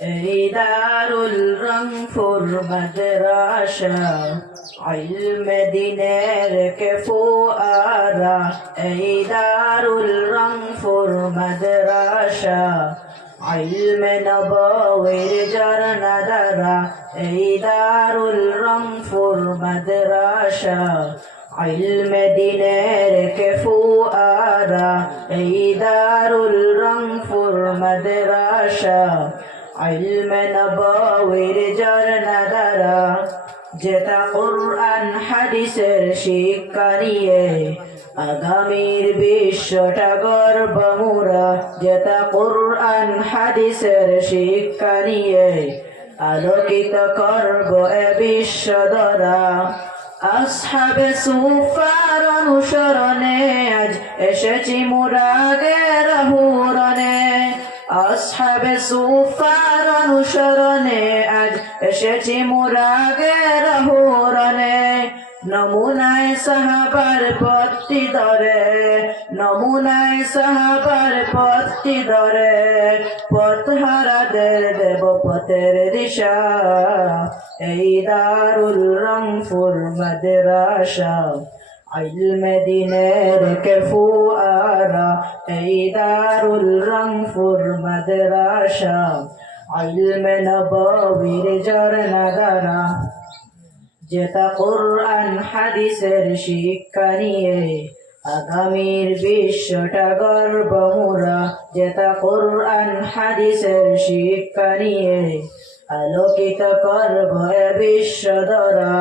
এই দারুল রংপুর মাদ্রাসা ইলমে দিনের কে ফুয়ারা। এই দারুল রংপুর মাদ্রাসা ইলমে নববীর ঝরনা ধারা। এই দারুল রংপুর মাদ্রাসা ইলমে দিনের কে ফুয়ারা। এই দারুল রংপুর মাদ্রাসা ইলমে নববীর ঝরনা ধারা। যেটা কুরআন হাদিসের শিক্ষা নিয়ে আগামীর বিশ্বটা গর্ব মোরা। যেটা কুরআন হাদিসের শিক্ষা নিয়ে আলোকিত করব এ বিশ্ব ধরা। আসহাবে সুফার অনুসরণে আজ এসেছি মোরা গেরহুরনে। আসহাবে সুফার অনুসরণে আজ এসেছি মোরা গেরহুরনে। নমুনায় সাহাবার পথটি ধরে, নমুনায় সাহাবার পথটি ধরে পথহারাদের দেব পথের দিশা। এই দারুল রংপুর মাদ্রাসা ইলমে দিনের কে ফুয়ারা। এই দারুল রংপুর মাদ্রাসা ইলমে নববীর ঝরনা ধারা। যেটা কুরআন হাদিসের শিক্ষা নিয়ে আগামীর বিশ্বটা গর্ব মোরা। যেটা কুরআন হাদিসের শিক্ষা নিয়ে আলোকিত করব এ বিশ্ব ধরা।